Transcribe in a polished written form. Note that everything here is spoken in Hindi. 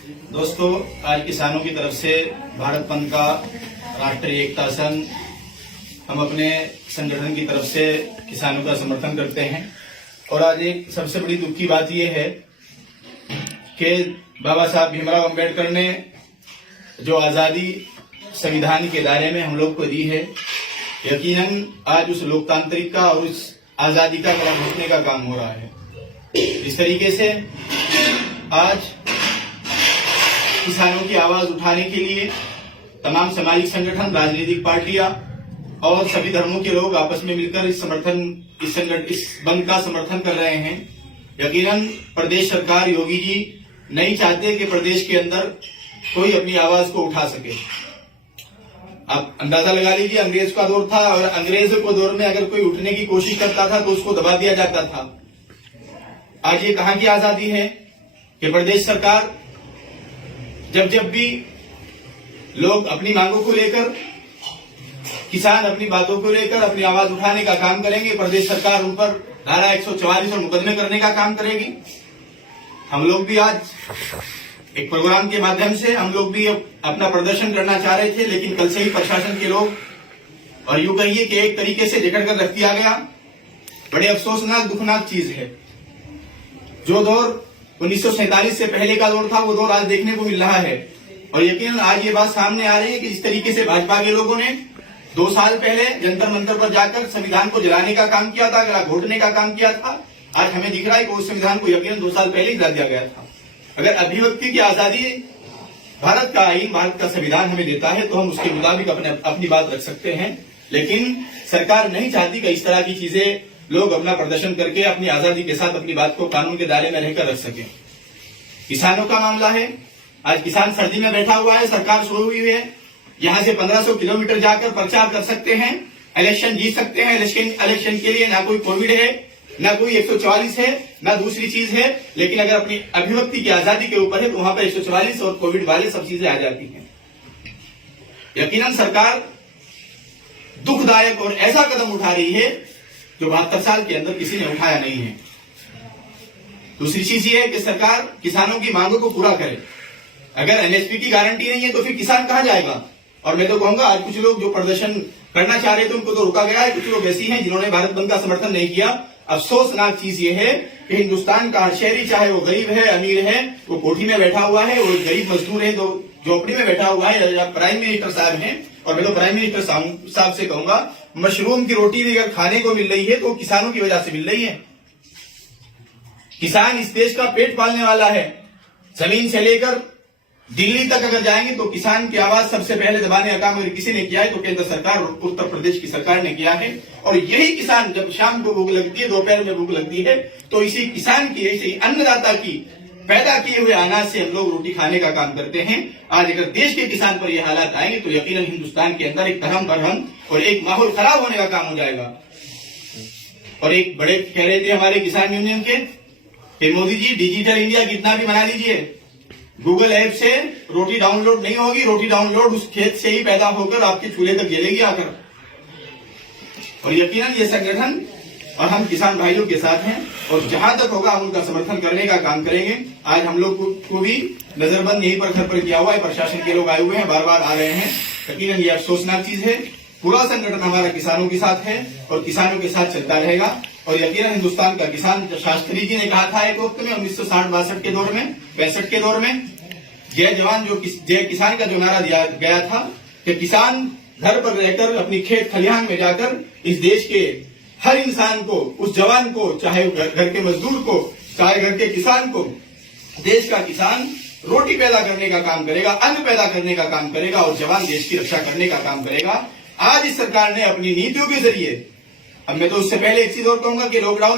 दोस्तों, आज किसानों की तरफ से भारत बंद का राष्ट्रीय एकता संघ हम अपने संगठन की तरफ से किसानों का समर्थन करते हैं। और आज एक सबसे बड़ी दुख की बात यह है कि बाबा साहब भीमराव अंबेडकर ने जो आजादी संविधान के दायरे में हम लोग को दी है, यकीनन आज उस लोकतांत्रिक का और उस आजादी का गला घोटने का काम हो रहा है। इस तरीके से आज किसानों की आवाज उठाने के लिए तमाम सामाजिक संगठन, राजनीतिक पार्टियां और सभी धर्मों के लोग आपस में मिलकर इस बंद का समर्थन कर रहे हैं। यकीनन प्रदेश सरकार, योगी जी नहीं चाहते कि प्रदेश के अंदर कोई अपनी आवाज को उठा सके। आप अंदाजा लगा लीजिए, अंग्रेज का दौर था और अंग्रेज को दौर में अगर कोई उठने की कोशिश करता था तो उसको दबा दिया जाता था। आज ये कहां की आजादी है कि प्रदेश सरकार जब भी लोग अपनी मांगों को लेकर, किसान अपनी बातों को लेकर अपनी आवाज उठाने का काम करेंगे, प्रदेश सरकार उन पर धारा 144 और मुकदमे करने का काम करेगी। हम लोग भी आज एक प्रोग्राम के माध्यम से हम लोग भी अपना प्रदर्शन करना चाह रहे थे, लेकिन कल से ही प्रशासन के लोग, और यूं कहिए कि एक तरीके से जकड़ कर रख दिया गया। बड़े अफसोसनाक, दुखनाक चीज है। जो दौर 1947 से पहले का दौर था, वो दौर आज देखने को मिल रहा है। और यकीनन आज ये बात सामने आ रही है कि इस तरीके से भाजपा के लोगों ने 2 साल पहले जंतर मंतर पर जाकर संविधान को जलाने का काम किया था, गला घोटने का काम किया था। आज हमें दिख रहा है कि उस संविधान को यकीनन 2 साल पहले ही जला दिया गया था। अगर अभिव्यक्ति की आजादी भारत का आईन, भारत का संविधान हमें देता है तो हम उसके मुताबिक अपनी बात रख सकते हैं, लेकिन सरकार नहीं चाहती कि इस तरह की चीजें लोग अपना प्रदर्शन करके अपनी आजादी के साथ अपनी बात को कानून के दायरे में रहकर रख सके। किसानों का मामला है, आज किसान सर्दी में बैठा हुआ है, सरकार सोई हुई है। यहां से 1500 किलोमीटर जाकर प्रचार कर सकते हैं, इलेक्शन जीत सकते हैं। इलेक्शन के लिए ना कोई कोविड है, ना कोई 144 है, ना दूसरी चीज है, लेकिन अगर अपनी अभिव्यक्ति की आजादी के ऊपर है तो वहां पर 144 और कोविड वाले सब चीजें आ जाती हैं। यकीनन सरकार दुखदायक और ऐसा कदम उठा रही है जो 72 साल के अंदर किसी ने उठाया नहीं है। दूसरी चीज ये है कि सरकार किसानों की मांगों को पूरा करे। अगर एमएसपी की गारंटी नहीं है तो फिर किसान कहां जाएगा? और मैं तो कहूंगा, आज कुछ लोग जो प्रदर्शन करना चाह रहे थे उनको तो रोका गया है। कुछ लोग ऐसी हैं जिन्होंने भारत बंद का समर्थन नहीं किया। अफसोसनाक चीज ये है कि हिंदुस्तान का हर शहरी, चाहे वो गरीब है, अमीर है, वो कोठी में बैठा हुआ है, वो गरीब मजदूर है, झोपड़ी में बैठा हुआ है। प्राइम मिनिस्टर साहब हैं, और मैं तो प्राइम मिनिस्टर साहब से कहूंगा, मशरूम की रोटी भी अगर खाने को मिल रही है तो किसानों की वजह से मिल रही है। किसान इस देश का पेट पालने वाला है। जमीन से लेकर दिल्ली तक अगर जाएंगे तो किसान की आवाज सबसे पहले दबाने का काम अगर किसी ने किया है तो केंद्र सरकार, उत्तर प्रदेश की सरकार ने किया है। और यही किसान जब शाम को भूख लगती है, दोपहर में भूख लगती है, तो इसी किसान की, इसी अन्नदाता की पैदा किए हुए अनाज से हम लोग रोटी खाने का काम करते हैं। आज अगर देश के किसान पर ये हालात आएंगे तो यकीनन हिंदुस्तान के अंदर एक धर्म बरहम और एक माहौल खराब होने का काम हो जाएगा। और एक बड़े कह रहे थे हमारे किसान यूनियन के, मोदी जी डिजिटल इंडिया कितना भी बना लीजिए, गूगल ऐप से रोटी डाउनलोड नहीं होगी। रोटी डाउनलोड उस खेत से ही पैदा होकर आपके चूल्हे तक जलेगी आकर। और यकीनन ये संगठन और हम किसान भाइयों के साथ हैं, और जहां तक होगा हम उनका समर्थन करने का काम करेंगे। आज हम लोग को भी नजरबंद यहीं पर घर पर किया हुआ है, प्रशासन के लोग आए हुए हैं, बार बार आ रहे हैं। यकीनन ये अफसोसनाक चीज है। पूरा संगठन हमारा किसानों के साथ है और किसानों के साथ चलता रहेगा। और यकीनन हिंदुस्तान का किसान, शास्त्री जी ने कहा था एक वक्त में 1960-62 के दौर में, 65 के दौर में, जय जवान जय किसान का जो नारा दिया गया था कि किसान घर पर रहकर अपनी खेत खलिहान में जाकर इस देश के हर इंसान को, उस जवान को, चाहे घर के मजदूर को, चाहे घर के किसान को, देश का किसान रोटी पैदा करने का काम करेगा, अन्न पैदा करने का काम करेगा, और जवान देश की रक्षा करने का काम करेगा। आज इस सरकार ने अपनी नीतियों के जरिए, अब मैं तो उससे पहले एक चीज और कहूंगा कि लॉकडाउन